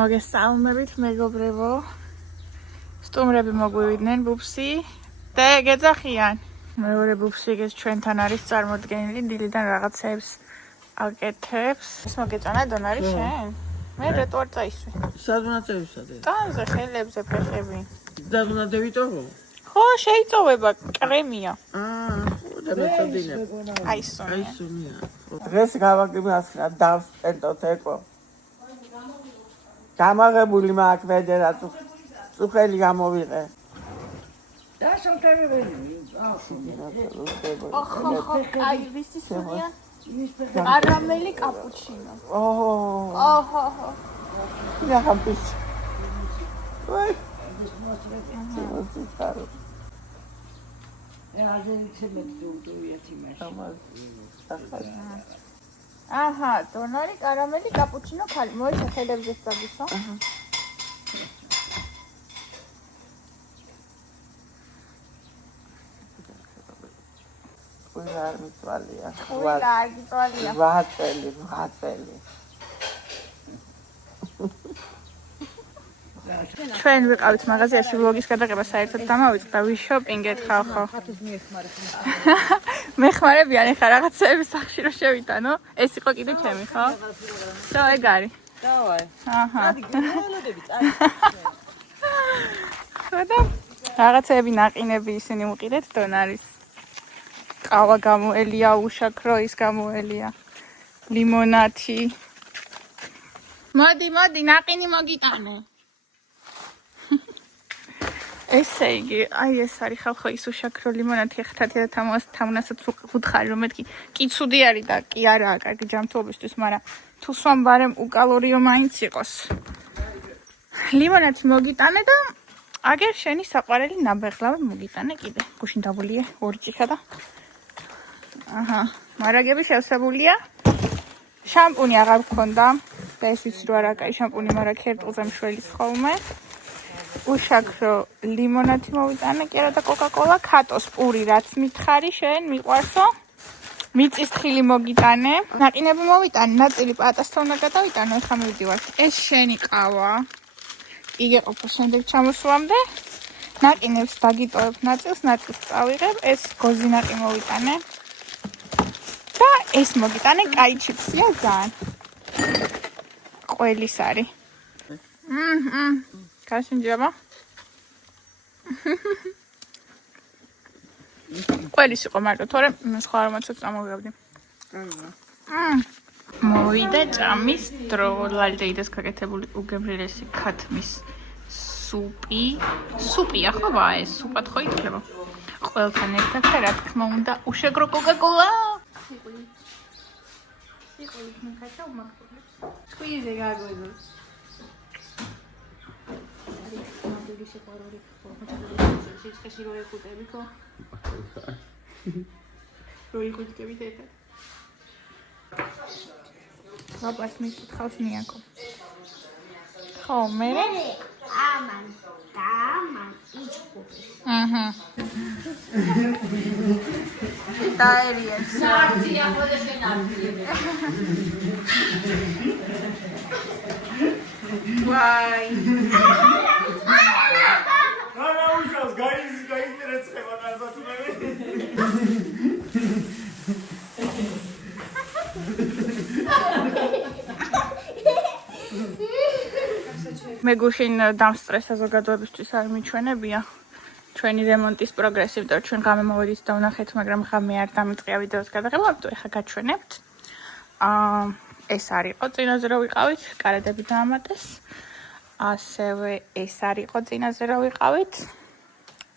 მოგესალმებით მეგობრებო. სტუმრები მოგვივიდნენ ბუბსი და გეძახიან. მეორე ბუბსი ეს ჩვენთან არის წარმოდგენილი, დილიდან რაღაცებს აკეთებს. ეს მოგეწონა დონარი შენ? მე რატო არ წაისვი? სადუნაწევისადე. ტანზე ხელებზე ფეხები. სადუნადევიტორო? ხო, შეიწოვება, კრემია. და მეწოდინე. აისონია. დღეს გავაგიმასხა დავსტენდოთ ეკო. გამაღებული მაქვს მედერაც წუხელი გამოვიღე. და სამთავრობელი. ახო, აი ვისი სულია? არამელი კაპუჩინო. აჰა. ნახამის. ვაი. აჰა, დონარი, კარამელი, კაპუჩინო, ხალი. მოიცა ხელებზე წაბისო. ყველა არ მიწვალია. ყველა არ მიწვალია. 8 წელი. ჩვენ ვიყავით მაღაზიაში ვლოგის გადაღება საერთოდ დამავიწყდა ვიშოპინგეთ ხალხო. მეხმარებიანი ხარ რაღაცეების სახში რომ შევიტანო. ეს იყო კიდე ჩემი ხო? და ეგ არის. დავაი. აჰა. ადი გელოდები წარი. ხოდა რაღაცეები ნაყინები ისინი უყიდეთ დონარის. ყავა გამოელია, უშაქრო ის გამოელია. ლიმონათი. მოდი, ნაყინი მოგიტანე. ესე იგი, აი ეს არის ხალხო ის უშაქრო ლიმონათი ხთათი და თამუნასაც ვუთხარი რომ მეთქი კი ცუდი არის და კი არაა კარგი ჯანმრთელობისთვის, მაგრამ თუ სვამბარემ უკალორიო მაინც იყოს. ლიმონათი მოგიტანე და აგერ შენი საყვარელი ნაბეღლავი მოგიტანე კიდე. გუშინ დაბოლიე ორი ჭიქა და აჰა, მარაგები შევსებულია. შამპუნი აღარ გქონდა და ეს ვიცი რომ არა კაი შამპუნი, მაგრამ ქერტულზე მშველის ხოლმე. უშაქრო ლიმონათი მოვიტანე, კერო და კოკა-კოლა, ქატოს პური რაც მითხარი შენ, მიყვარსო? მიწის თხილი მოგიტანე, ნაყინები მოვიტანე, ნაწილი პატასთან უნდა გადავიტანო, ეხლა მივდივარ. ეს შენი ყავა. იგეყოფო შემდეგ ჩამოსვლამდე. ნაყინებს დაგიტოვებ ნაწილს წავიღებ, ეს გოზინაყი მოვიტანე. და ეს მოგიტანე, კაი ჩიფსია ძალიან. ყველის არის. გასინჯება. ყველის იყო მარტო, თორემ სხვა არომატსაც წამოვიღებდი. მოვიდა ჭამის დრო, ლალდეიდეს გაკეთებული უგემრიელესი ქათმის სუპი. სუპია ხო ბა ეს, სუპად ხო ითვლება. ყველთან ერთად და რა თქმა უნდა, უშაქრო კოკა-კოლა. სიყვილით მიხაჩა უმაგდულებს. სკვიზე გაგვეზოს. სიყვარული სიცხეში რო ეკუტები ხო? რო იკუტებით ერთად. ლაპას მიკითხავს ნიაკო. ხო, მე? ამან იჩხუბი. აჰა. დაერიეს. სარტია ხოდა შენ არტია. ვაი. უშავს გაინტერესება ნაზათუნები. მე გუშინ დამსტრესა ზოგადოებისთვის არ მიჩვენებია. ჩვენი რემონტის პროგრესი, იმიტომ რომ ჩვენ ღამე მოვედით და ვნახეთ, მაგრამ ღამე არ დამიწყია ვიდეოს გადაღება, ამიტომ ეხლა გაჩვენებთ. ეს არისო წინაზე რო ვიყავით, კარადები დაამატეს. ასევე ეს არისო წინაზე რო ვიყავით.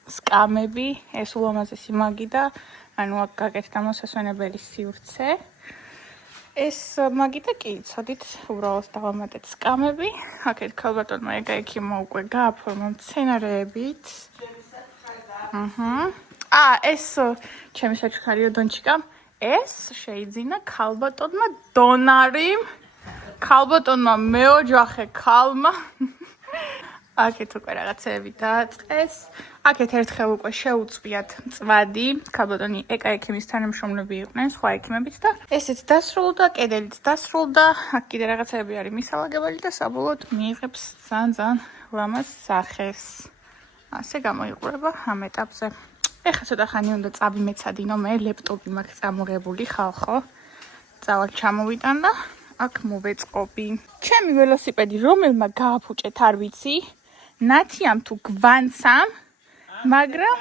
სკამები, ეს ულამაზესი მაგი და ანუ აქ გაკეთდა მოსასვენებელი სივრცე. ეს მაგი და კი, ცოდით, უბრალოდ დავამატეთ სკამები. აქეთ ქალბატონმა ეგა-ექიმა უკვე გააფორმა მცენარეებით. ეს ჩემი საჩუქარიო დონჩიკამ ეს შეიძინა ქალბატონმა დონარი. ქალბატონმა მეოჯახე ქალმა. აქეთ უკვე რაღაცეები დააწყეს. აქეთ ერთხელ უკვე შეუწვიათ მწვადი. ქალბატონი ეკა-ექიმის თანამშრომლები იყვნენ, სხვა ექიმებიც და ესეც დასრულდა, კედელიც დასრულდა. აქ კიდე რაღაცეები არის მისალაგებელი და საბოლოოდ მიიღებს ძალიან ლამაზ სახეს. ასე გამოიყურება ამ ეტაპზე. ეხლა ცოტა ხანი უნდა წავიმეცადინო მე, ლეპტოპი მაქვს წამოღებული ხალხო. წავალ ჩამოვიტან და აქ მოვეწყობი. ჩემი ველოსიპედი რომელმა გააფუჭეთ არ ვიცი. ნათიამ თუ გვანცამ, მაგრამ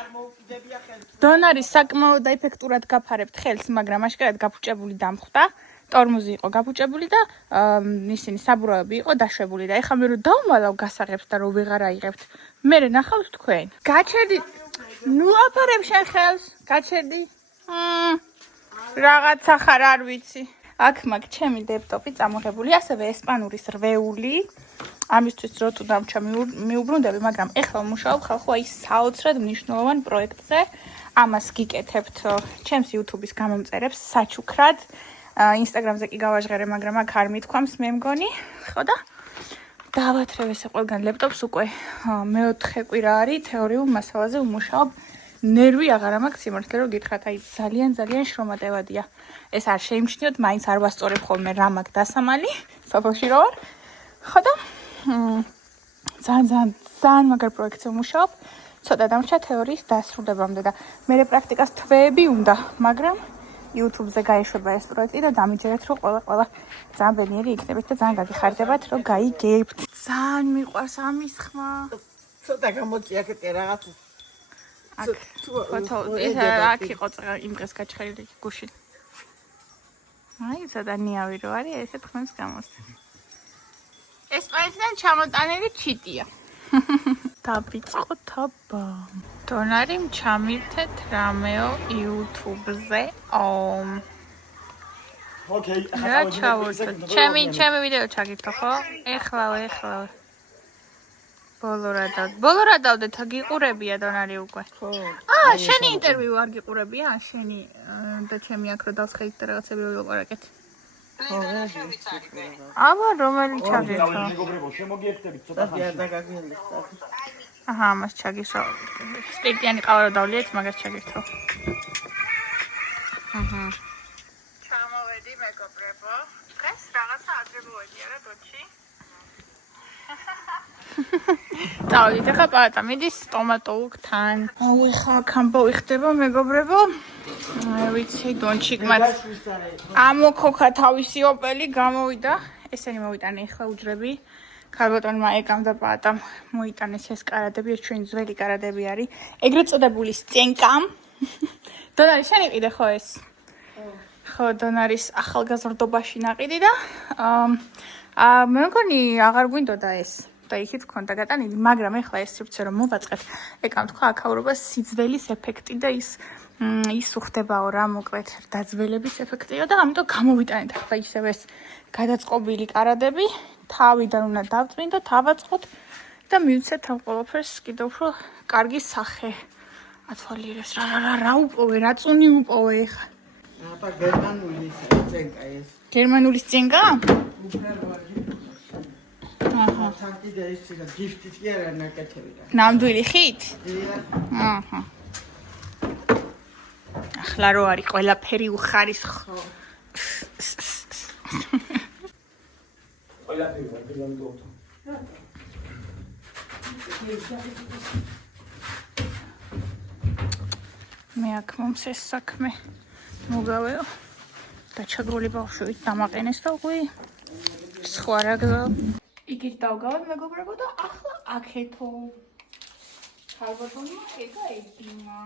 დონარი საკმაოდ ეფექტურად გაფარებთ ხელს, მაგრამ აშკარად გაფუჭებული დამხვდა. ტორმოზი იყო გაფუჭებული და ისინი საბურავები იყო დაშვებული და ეხლა მე რო დავმალავ გასაღებს და რო ვეღარ აიღებთ. მე ნახავს თქვენ. გაჩერდი. ნუ აფარებ შენ ხელს. გაჩერდი. რაღაცა ხარ არ ვიცი. აქ მაგ ჩემი ლეპტოპი წამოღებული, ასევე ესპანურის რვეული. ამისთვის რო თუ დამჩა მიუბრუნდები, მაგრამ ეხლა ვმუშაობ ხალხო აი საოცრად მნიშვნელოვან პროექტზე. ამას გიკეთებთ ჩემს YouTube-ის გამომწერებს საჩუქრად. Instagram-ზე კი გავაჟღერე, მაგრამ აქ არ მithქვამს მე მგონი. ხო და დავათრევ ესე ყველგან ლეპტოპს უკვე მეოთხე კვირა არის თეორიულ მასალაზე ვმუშაობ. ნერვი აღარ მაქვს სიმართლე რომ გითხრათ, აი ძალიან შრომატევადია. ეს არ შეიმჩნიოთ, მაინც არ ვასწორებ ხოლმე რა მაქვს დასამალი, სოფელში რო ვარ. ხო და ძალიან მაგარ პროექტზე ვმუშაობ. ცოტა დამრჩა თეორიის დასრულებამდე და მე პრაქტიკას თვეები უნდა, მაგრამ YouTube-ზე გაეშვება ეს პროექტი და დამიჯერეთ რომ ყველა ძალიან ბედნიერი იქნებით და ძალიან გაგიხარდებათ რომ გაიგებთ. ძალიან მიყვარს ამის ხმა. ცოტა გამოწია კეთე რაღაც. აქ იყო იმ დღეს გაჩხერილი გუში. აი, ცოტა ნიავი რო არის, ესე თქვენს გამოს. ესპანეთიდან ჩამოტანილი ჩიტია. დავიწყოთ აბა. დონარი ჩამირთეთ რამეო YouTube-ზე. ოკეი. რა ჩავუშვით? ჩემი ვიდეო ჩაგირთო ხო? ეხლა. ბოლო რა დავდეთ, გიყურებია დონარი უკვე. ხო. შენი ინტერვიუ არ გიყურებია? შენი და ჩემი აქ რო დავსხედით და რაღაცები ვიყურებთ. ხო, აბა რომელი ჩაგირთო? მეგობრებო, შემოგიერთებით ცოტა ხანში. და გაგიელეს. აჰა, მას ჩაგისო. სპირტიანი ყავა რო დავლიეთ, მაგას ჩაგირთო. აჰა. ჩამოვედი მეგობრებო. დღეს რაღაცა აგრებოდი არა გოჩი? დავით, ახლა პატა მიდის სტომატოლოგთან. აუ, ეხლა კამპო ვიხდება მეგობრებო. აი ვიცი, დონჩიკმაც ამოქოქა თავისი ოპელი გამოვიდა. ესენი მოვიტანე ეხლა უჯრები. ქალბატონმა ეკამ და პატამ მოიტანეს ეს კარადები, ეს ჩვენი ძველი კარადები არის. ეგრეთ წოდებული სტენკამ. დონარი შენი ყიდე ხო ეს? ხო, დონარის ახალგაზრდობაში ნაყიდი და მე მგონი აღარ გვინდოდა ეს. და იქით ქონდა გატანილი, მაგრამ ეხლა ეს სივრცე რომ მოვაწყეთ, ეკამ თქვა აქაურობა სიძველის ეფექტი და ის უხდებაო რა, მოკლედ დაძველების ეფექტიო და ამიტომ გამოვიტანეთ ახლა ისევ ეს გადაწყობილი კარადები, თავიდან უნდა დავწვინდო, თავაწყოთ და მივცეთ ამ ყველაფერს კიდევ უფრო კარგი სახე. ათვალიერებს რა უპოვე, რა წუნი უპოვე ეხლა. აბა გერმანული წენკა ეს. გერმანული წენკა? აჰა. თამკიდე ის და გიფტით კი არა ნაკეთები რა. ნამდვილი ხით? აჰა. ახლა რო არის ყველაფერი უხარისხო. ყველაფერი ვარ გამდოვთო. მე აქ მომს ეს საქმე მოგავეო და ჩაგრული ბავშვით დამაყენეს და უკვე სხვა რა გზა. იქით დავგავებ მეგობრებო და ახლა აქეთო. ქალბატონმა ეკა ეძინა.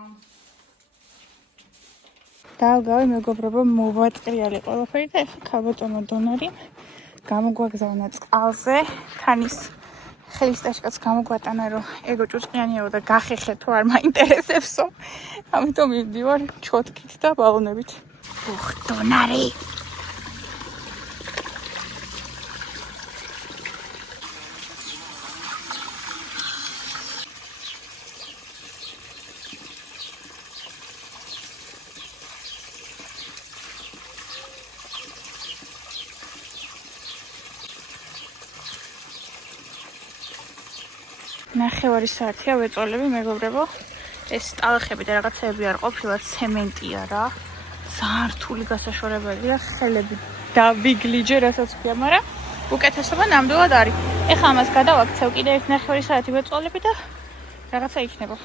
დავგავე მეგობრებო მოვაწყრიალე ყველაფერი და ახლა ქალბატონო დონარი გამოგვაგზავნა წყალზე. ქანის ხელის ტაშკაც გამოგვატანა რომ ეგო ჭუჭყიანიაო და გახეხეთო არ მაინტერესებსო. ამიტომ მივდივარ ჩოთკით და ბალონებით. დონარი. ნახევარი საათია ვეწოლები, მეგობრებო. ეს ტალახები და რაღაცეები არ ყოფილა, ცემენტია რა. ძალიან რთული გასაშორებელია, ხელები დავიგლიჯე, რასაც ქვია, მაგრამ უკეთესობა ნამდვილად არის. ეხლა ამას გადავაქცევ, კიდე 1.5 საათი ვეწოლები და რაღაცა იქნება.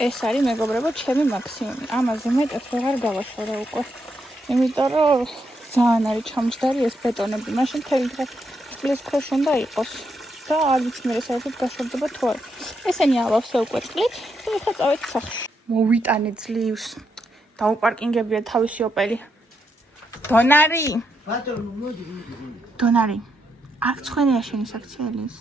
ეს არის მეგობრებო ჩემი მაქსიმუმი. ამაზე მეტად ვეღარ გავაშორე უკვე. იმიტომ რომ ძალიან არის ჩამჯდარი ეს ბეტონები. მაშინ მთელი დღე წყლის ქვეშ უნდა იყოს. და არ ვიცი მე საერთოდ გაშორდება თუ არა. ესენი ავავსე უკვე წყლით და ეხლა წავედი სახლში. მოვიტანე ძლივს. დაუპარკინგებია თავისი ოპელი. დონარი. ბატონო, მოდი. დონარი. აქ ცხენია შენი საქციელის.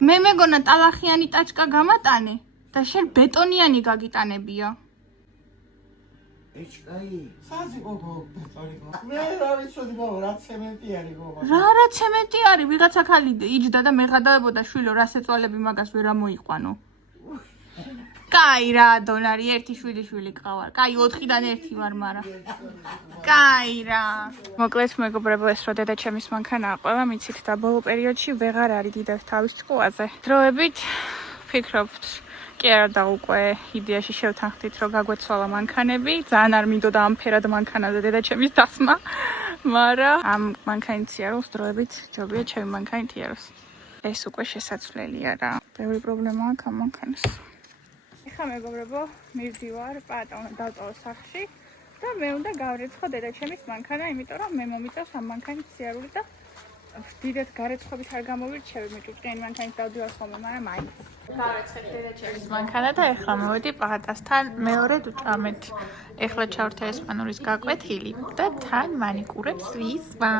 მე მეგონა ტალახიანი ტაჩკა გამატანე და შენ ბეტონიანი გაგიტანებია. ეჭკაი. საძი გოგო ბეტონი. მე რა ვიცოდი გოგო, რა ცემენტი არის გოგო. რა ცემენტი არის? ვიღაცა ხალი იჯდა და მეღადაებოდა შვილო, რა სეწვალები მაგას ვერ ამოიყვანო. კაი რა, დონარი, ერთი შვილი ყავარ. კაი 4-დან 1 ვარ, მაგრამ. კაი რა. მოკლედ მეგობრებო, ეს რო დედაჩემის მანქანაა, ყველა მიცით და ბოლო პერიოდში ვეღარ არის დიდად თავის წყუაზე. დროებით ფიქრობთ, კი არა და უკვე იდეაში შევთანხმდით, რომ გაგვეცვალა მანქანები. ძალიან არ მინდოდა ამ ფერად მანქანაზე დედაჩემის დასმა, მაგრამ ამ მანქანის იაროს დროებით ჯობია ჩემი მანქანით იაროს. ეს უკვე შესაძლებელია რა. ბევრი პრობლემა აქვს ამ მანქანას. ეხლა მეგობრებო, მივდივარ პატაონა დავწავო სახლში და მე უნდა გავრეცხო დედაჩემის მანქანა, იმიტომ რომ მე მომიწევს ამ მანქანის სიარული და დიდად გარეცხობით არ გამოვირჩევი, მე ჭუჭყიანი მანქანით დავდივარ ხოლმე, მაგრამ მაინც. გავრეცხეთ დედაჩემის მანქანა და ეხლა მოვედი პატასთან მეორედ უჭამეთ. ეხლა ჩავრთე ესპანურის გაკვეთილი და თან მანიკურებს ვისვა.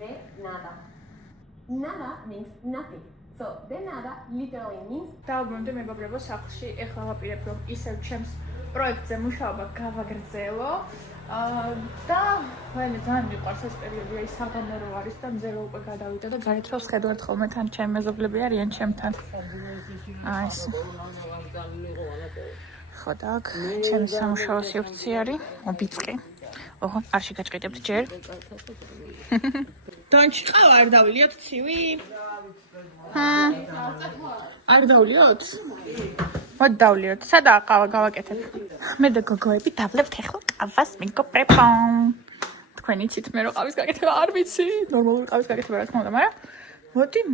De nada. Nada means nothing. So, de nada literally means დავბრუნდი მეგობრებო სახლში, ეხლა ვაპირებ რომ ისევ ჩემს პროექტზე მუშაობა გავაგრძელო. და მე ძალიან მიყვარს ეს პერიოდი, აი საღამორო არის და მზე რო უკვე გადავიდა და გარეთ რო ვხედავთ ხოლმე თან ჩემი მეზობლები არიან ჩემთან. აი ეს. ხო და აქ ჩემი სამუშაო სივრცე არის, ობიწყი. ოღონდ არ შეგაჭყიდებთ ჯერ. დონჩი ყავა არ დავლიოთ ცივი? არ დავლიოთ? მოდი დავლიოთ. სადაა ყავა გავაკეთებ? მე და გოგოები დავლევთ ახლა ყავას მეგობრებო. თქვენ იცით მე რო ყავის გაკეთება არ ვიცი. ნორმალური ყავის გაკეთება რა თქმა უნდა, მაგრამ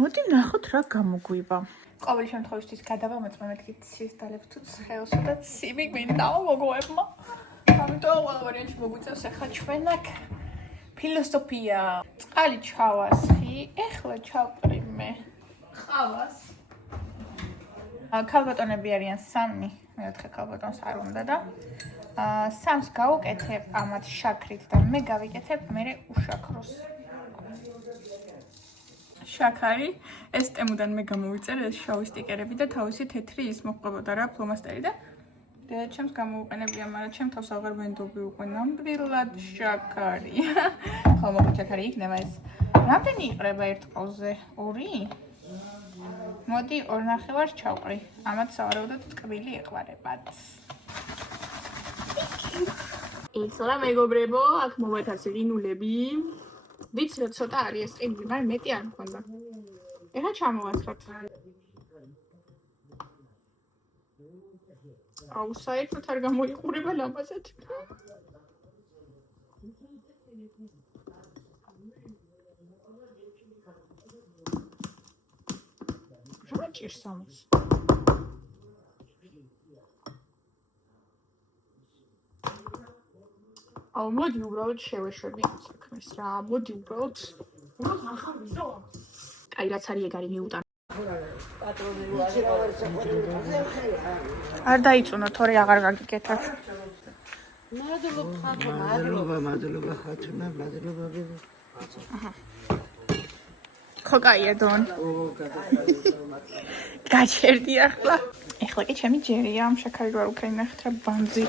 მოდი ნახოთ რა გამოგვივა. ყოველი შემთხვევისთვის გადავამოწმე მეთქი ცის დალევ თუ ცხელსო და ცივი გვინდაო მოგოებმა. ამიტომ ყველა ვარიანტი მოგვიწევს ახლა ჩვენ აქ. ფილოსოფია, წყალი ჩავასხი, ეხლა ჩავყრი მე ყავას. ქალბატონები არიან 3, მეოთხე ქალბატონს არ უნდა და 3-ს გავუკეთებ ამათ შაქრით და მე გავიკეთებ მერე უშაქროს. შაქარი, ეს ტემუდან მე გამოვიწერ ეს შავი სტიკერები და თავისი თეთრი ის მოყვებოდა რა ფლომასტერი და ჩემს გამოუყენებია, მაგრამ ჩემ თავს აღარ ვენდობი უკვე ნამდვილად შაქარია. ხო, მოკლედ შაქარი იქნება ეს. რამდენი იყრება ერთ ყავზე? 2? მოდი 2.5 ჩავყრი. ამათ სავარაუდოდ ტკბილი ეყварებათ. ეხლა მეგობრებო, აქ მოვეთარს რინულები. ვიცი რომ ცოტა არის ეს ყინული, მაგრამ მეტი არ მქონდა. ეხლა ჩამოვასხოთ. აუ საერთოდ არ გამოიყურება ლამაზად. რა ჭირს ამას? აუ მოდი უბრალოდ შევეშვები ამ საქმეს რა. მოდი უბრალოდ ახალისო. კაი რაც არის ეგ არის მიუტან. არ დაიწუნო თორე აღარ გაგიკეთებ. მადლობა ხათუნა, მადლობა. ხო კაია დონ. გაჩერდი ახლა. ეხლა კი ჩემი ჯერია, ამ შაქარი ვარ უკრაინახეთ რა ბანძი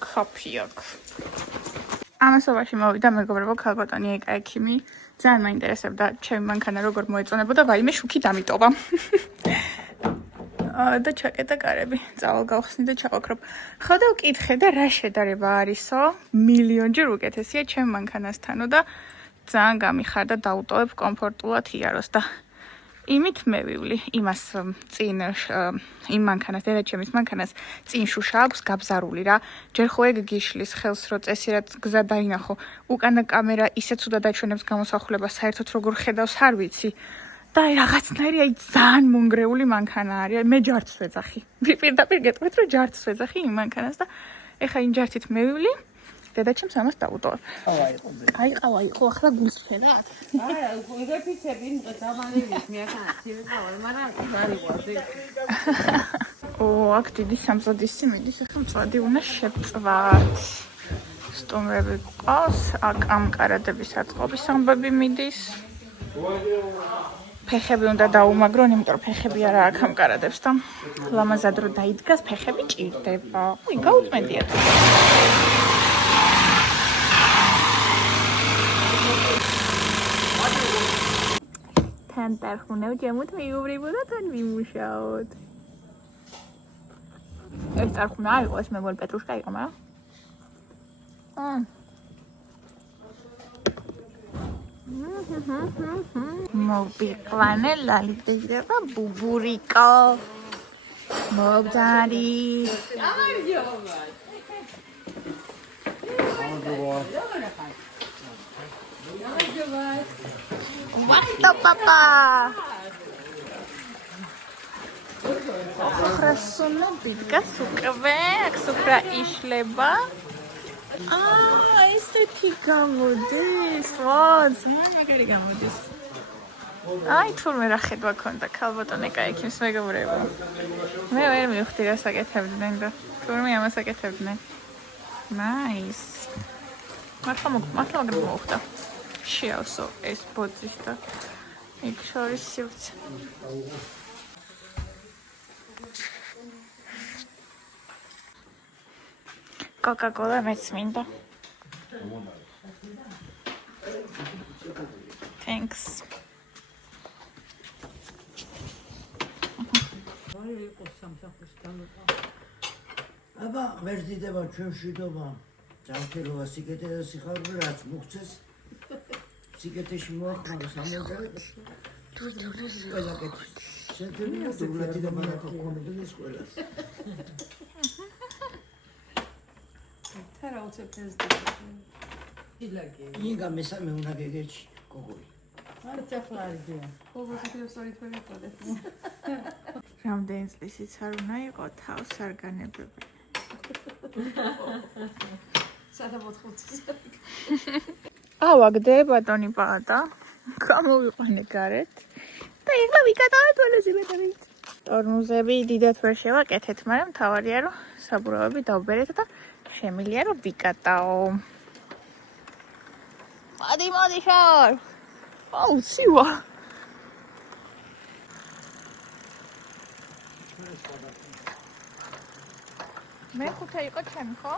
ქაფი აქვს. ამასობაში მოვიდა მეგობრებო ქალბატონი ეკაექიმი. ძალიან მაინტერესებდა ჩემი მანქანა როგორ მოეწონებოდა, ვაიმე შუქი დამიტოვა. და ჩაკეტა კარები. წავალ გავხსნი და ჩავაკრობ. ხო და ვკითხე და რა შედარება არისო? მილიონჯერ უკეთესია ჩემ მანქანასთანო და ძალიან გამიხარდა დაუტოვებ კომფორტულად იაროს და იმით მევივლი იმას წინ იმ მანქანას დედაჩემის მანქანას წინ შუშა აქვს გაბზარული რა ჯერ ხო ეგ გიშლის ხელს რო წესი რაც გზა დაინახო უკანა კამერა ისე ცუდად აჩვენებს გამოსახულებას საერთოდ როგორ ხედავს არ ვიცი და რაღაცნაირი აი ძალიან მონგრეული მანქანა არის მე ჯართს ვეძახი პირდაპირ გეტყვით რომ ჯართს ვეძახი იმ მანქანას და ეხა იმ ჯართით მევივლი დედაჩემს ამას დაუტოვებ. აიყავა იყო ახლა გულსფერა. არა, იგეფიცები, დამალევის მეახანაცი ვიყავ, მაგრამ არ იყვარდი. ო, აქ დიდი სამზადისი მიდის, ახლა მწვადი უნდა შევწვათ. სტუმრები გვყავს, აქ ამ კარადების აწყობის ამბები მიდის. ფეხები უნდა დაუმაგრონ, იმიტომ რომ ფეხები არა აქ ამ კარადებს და ლამაზად რო დაიდგას, ფეხები ჭირდება. უი, გაუწმენდიათ. თან დახუნევ ჯემოთ მიუბრიბოდა თან ვიმუშაოთ. ეს დახუნა არ იყოს მე მგონი პეტრუშკა იყო მაგრამ. მოვიყვანე ლალიტეირება ბუბურიკო. მოგძარი. What papa? Ხრასუნა ბიდგას უკვე, აქ სუფრა იშლება. ესეთი გამოდის, მაგარი გამოდის. აი თურმე რა ხედვა ქონდა ქალბატონ ეკაექიმს მეგობრებო. მე ვერ მივხვდი რა საკეთებდნენ და თურმე ამას აკეთებდნენ. Nice. მართლა მაგრამ მოხდა. შეავსო ეს ბოძის და იქ შორის სივრცე. Coca-Cola მეც მინდა. Thanks. აბა ვერ ძიდება ჩვენ შიდობა. ჯანმრთელობა სიკეთე და სიხარული რაც მოგცეს სიკეთეში მოახმაროს ამოძრავეთ ყველა კეთილ შეთემია ზოგადად და მაგათო კონდეს ყველას თარა უცებდეს დილაგი ინგა მესამე უნდა გეგეჩი გოგოი არ წახლარია გოგოსი სწორით ვიყოდეთ რამდენი წლისიც არ უნდა იყო თავს არ განებები სადამოთხუთის ავაგდე ბატონი პაატა გამოვიყვანე გარეთ და ეხლა ვიკატავთ ყველასი მეტებით ტორმუზები დიდად ვერ შევაკეთეთ მაგრამ თავარია რომ საბურავები დავბერეთ და შემილია რომ ვიკატაო მოდი შარ აუ ცივა მე ხუთი იყო ჩემი ხო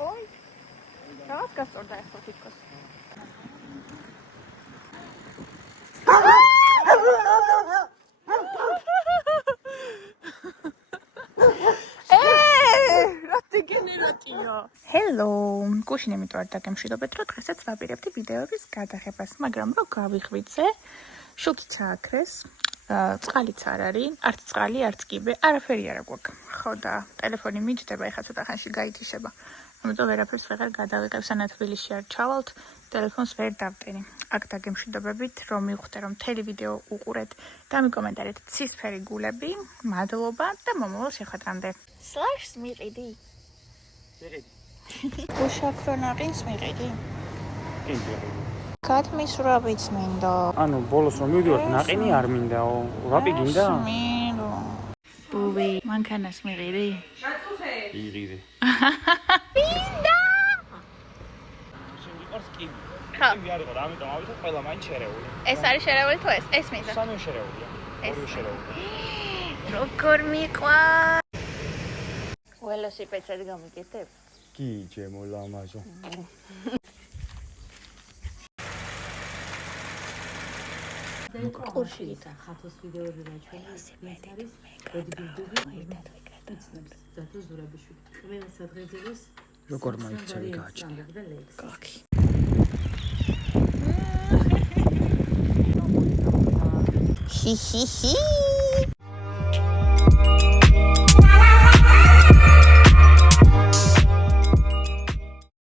ой, რაღაც გასწორდა ახლა თითქოს. რატი გენერატია? Hello, გუშინ იმიტომ არ დაგემშვიდობეთ, რომ დღესაც ვაპირებდი ვიდეოების გადაღებას, მაგრამ რო გავიღვიძე, შუქი ჩააქრეს. წყალიც არ არის, არც წყალი, არც კიბე, არაფერი არ აქვს. ხო და ტელეფონი მიჯდება, ეხლა ცოტა ხანში გაითიშება. ამიტომ ვერაფერს ვეღარ გადავიღებ, სანამ თბილისში არ ჩავალთ, ტელეფონს ვერ დავტენი. აქ დაგემშვიდობებით, რომ მივხვდე, რომ მთელი ვიდეო უყურეთ და მიკომენტარეთ ცისფერი გულები, მადლობა და მომავალ შეხვედრამდე. სლაშს მიყიდი? მიყიდი. უშაქრონაყინს მიყიდი? კი. გათმისვრავიც მინდა. ანუ ბოლოს რომ მივიდივართ ნაყინი არ მინდაო. რაპი გინდა? მინდა. ბუვი, მანქანას მიყიდი? შაწუხე იყიდე. მინდა. არის კიბი. ხო. კიბი არ იყო, ამიტომ ავიღეთ ყველა მაინც შერეული. ეს არის შერეული თუ ეს მინდა? სამი შერეულია. ორი შერეული. როგორ მიყვა? ველოსიპედზე გამიგეთებ? კი, ჩემო ლამაზო. ყურში გიტა. ხათოს ვიდეოები მაჩვენე. ეს არის ბოდიბილდინგი. და ზურაბიშვილი. ყველა სადღეძელოს როგორ მაიცევი გააჩნია. კაკი. ჰი ჰი ჰი.